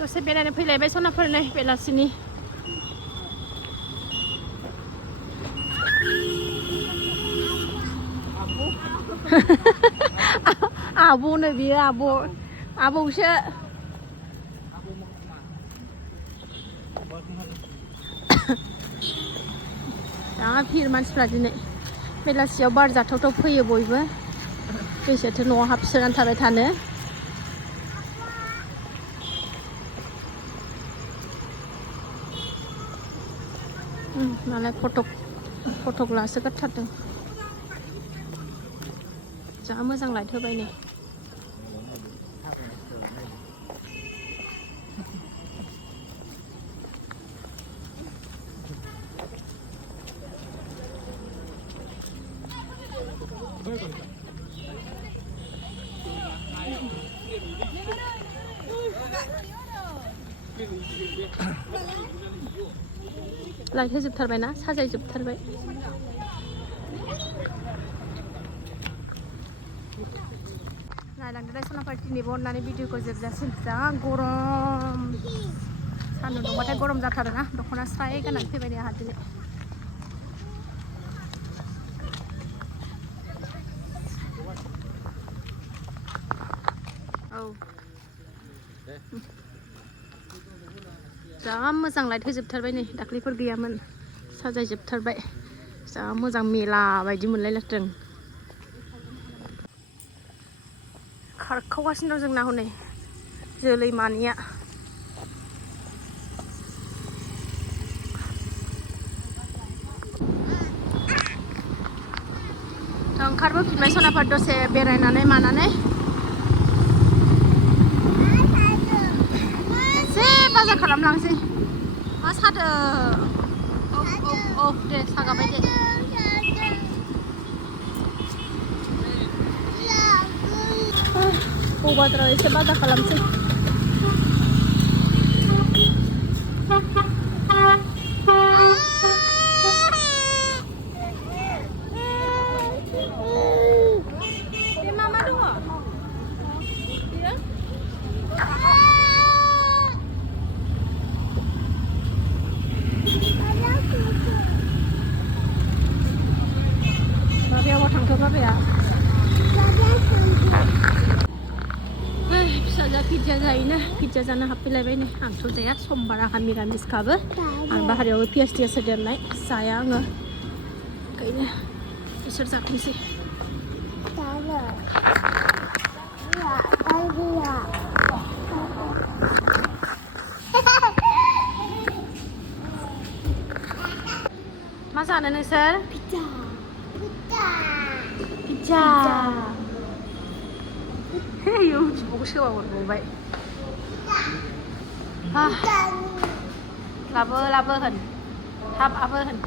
दसे बेरायनो फैलायबाय सनाफोर नै बेलासिनि आब'नो बियो आबौसो जा भिर मानसिफ्रा दिनै बेलासियाव बार जाथावथाव फैयो बयबो बेसेथो न'आव हाबसोनानै थाबाय थानो मालाय फटक लासोगारथारदों जा मोजां लाइट होबाय नै लाइट होजोबथारबायना साजायजोबथारबाय नायलांदोलाय सनापार्टिनि बननानै भिडिअखौ जोबजासिम जा गरम सान्दुं दुंबाथाय गरम जाथारोना दख'ना स्राय गाननानै फैबाय आंहा दिनै जा मोजां लाइट होजोबथारबाय नै दाख्लैफोर गैयामोन साजायजोबथारबाय जा मोजां मेला बायदि मोनलायलायदों खारखावगासिनो दं जोंना हनै जोलै मानिया ओंखारबोफिनबाय सनाफोर दसे बेरायनानै मानानै बाजार खालामलांसै मा सादों औ दे सागाबाय दे बाजाराव एसे बाजार खालामसै बे मा दङ माबायाव थांथ' माबाया फिसाजा पिज्जा जायोना पिज्जा जानो हाबफैलायबाय नै आंथ' जाया समबार आंहा मिरामिसखाबो आं बाहेरायाव पियास टियास होदेरनाय जाया आङो ओंखायनो बिसोर जाथोंसै मा जानो नोंसोर पिज्जा आयौ बिब'खौ सोवा हरबावबाय लाबो होन थाब आबो होन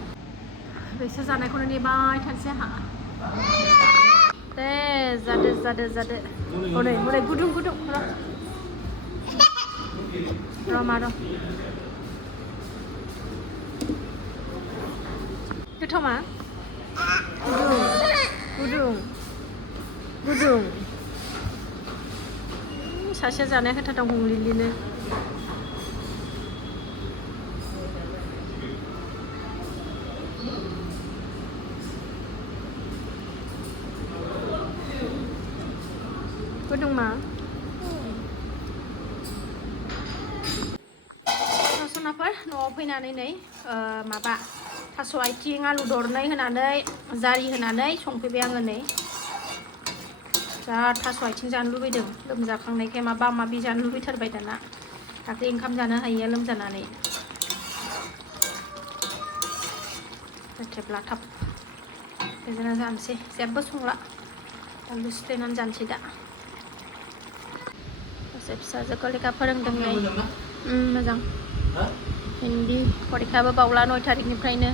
बिसोर जानायखौनो नेबाय थानोसै आंहा दे जादो हनै गुदुं र' मा र' गोथावमा गुदुं सासेया जानाया खोथादों हंलिलिनो गुदुंमा सनाफोर न'आव फैनानै नै माबा थास' आथिं आलु दरनै होनानै जारि होनानै संफैबाय आङो नै जा थास' आथिं जानो लुबैदों लोमजाखांनायखाय माबा माबि जानो लुबैथारबाय दाना दाख्लै ओंखाम जानो हायैया लोमजानानै थेब्ला थाब बेजोंनो जानोसै जेबो संला आलु सिफ्लेनानै जानोसै दा दसे फिसाजोखौ लेखा फोरोंदों नै मोजां हिन्दी फरिखायाबो बावला 9 थारिखनिफ्रायनो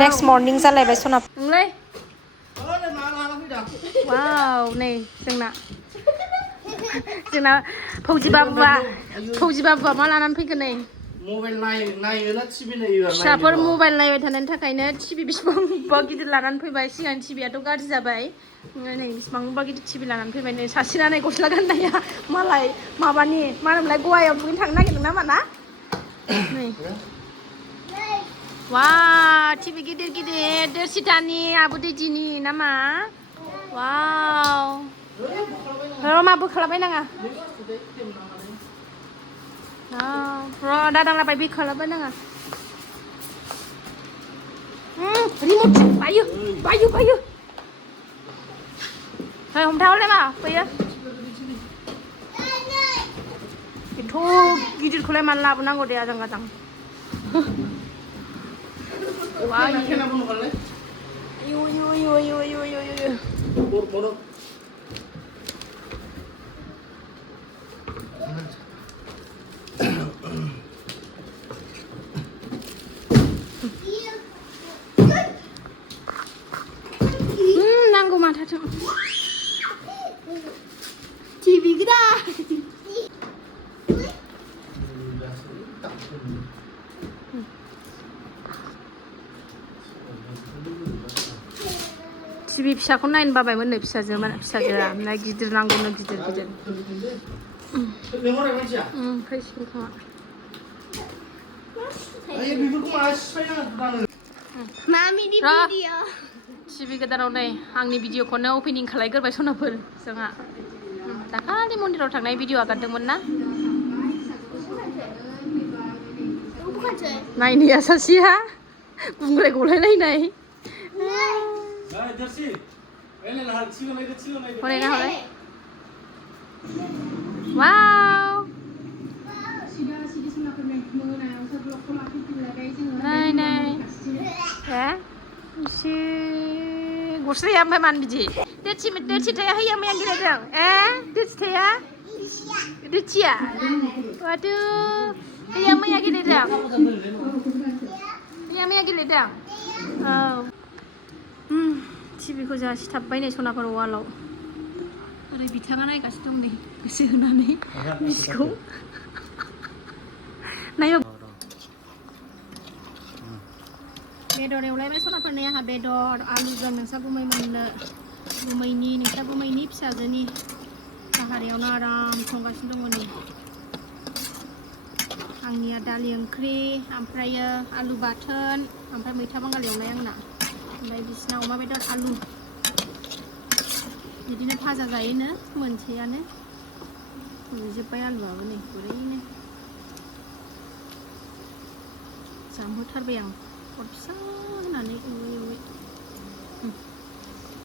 नेक्स्ट मर्निं जालायबाय सनाप नोंलाय वाव नै जोंना फौजि बाबुआ मा लानानै फैखो नै मबाइल नायोना टिभि नायो फिसाफोर मबाइल नायबाय थानायनि थाखायनो टिभि बेसेबांबा गिदिर लानानै फैबाय सिगां टिभियाथ' गाज्रि जाबाय नै बेसेबांबा गिदिर टिभि लानानै फैबाय नै सासेना नै गस्ला गाननाया मालाय माबानि मा होनोमोनलाय गवायाव दुगैनो थांनो नागिरदों ना माना नै वा टिभि गिदिर गिदिर देरसिटानि आबु दैजिनि नामा वाव र' मा बोखालाबायनाङा र' दादांलाबाय बोखालाबायनाङा रिमोट बायो बायो बायो hey हमथाहरलाय मा फैयो एथ' गिदिरखौलाय मानो लाबोनांगौ दे आजां गाजां नांगौ माथाथों टिभि गदा टिभि फिसाखौ नायनो बाबायमोन नै फिसाजोआ ना गिदिर नांगौनो गिदिर फैसिगोन खोमा टिभि गोदानाव नै आंनि भिडिअखौनो अपेनिं खालायग्रोबाय सनाफोर जोंहा दाखालि मन्दिराव थांनाय भिडिअ आगारदोंमोन ना नायनाया सासेया गुंग्राय गलायलायनाय वाव नाय एसे गस्लाया ओमफ्राय मानो बिदि देरसिथाया हैया मैया गेलेदों देरसिथाया waduh हैया मैया गेलेदों औ टिभिखौ जोंहा सिथाबबाय नै सनाफोर वालाव ओरै बिथाङा नायगासिनो दं नै गोसो होनानै बिसिखौ नायो बेदर एवलायबाय सनाफोर नै आंहा बेदर आलुजों नोंस्रा गुमैनि फिसाजोनि साहारियावनो आराम संगासिनो दङ नै आंनिया दालि ओंख्रि ओमफ्रायो आलु बाथोन ओमफ्राय मैथा बांगाल एवनाय आंना ओमफ्राय बिसिना अमा बेदर आलु बिदिनो भाजा जायोनो मोनसेयानो रुइजोब्बाय आलुआबो नै गुरैनो जामहोथारबाय आं अर फिसा होनानै एवै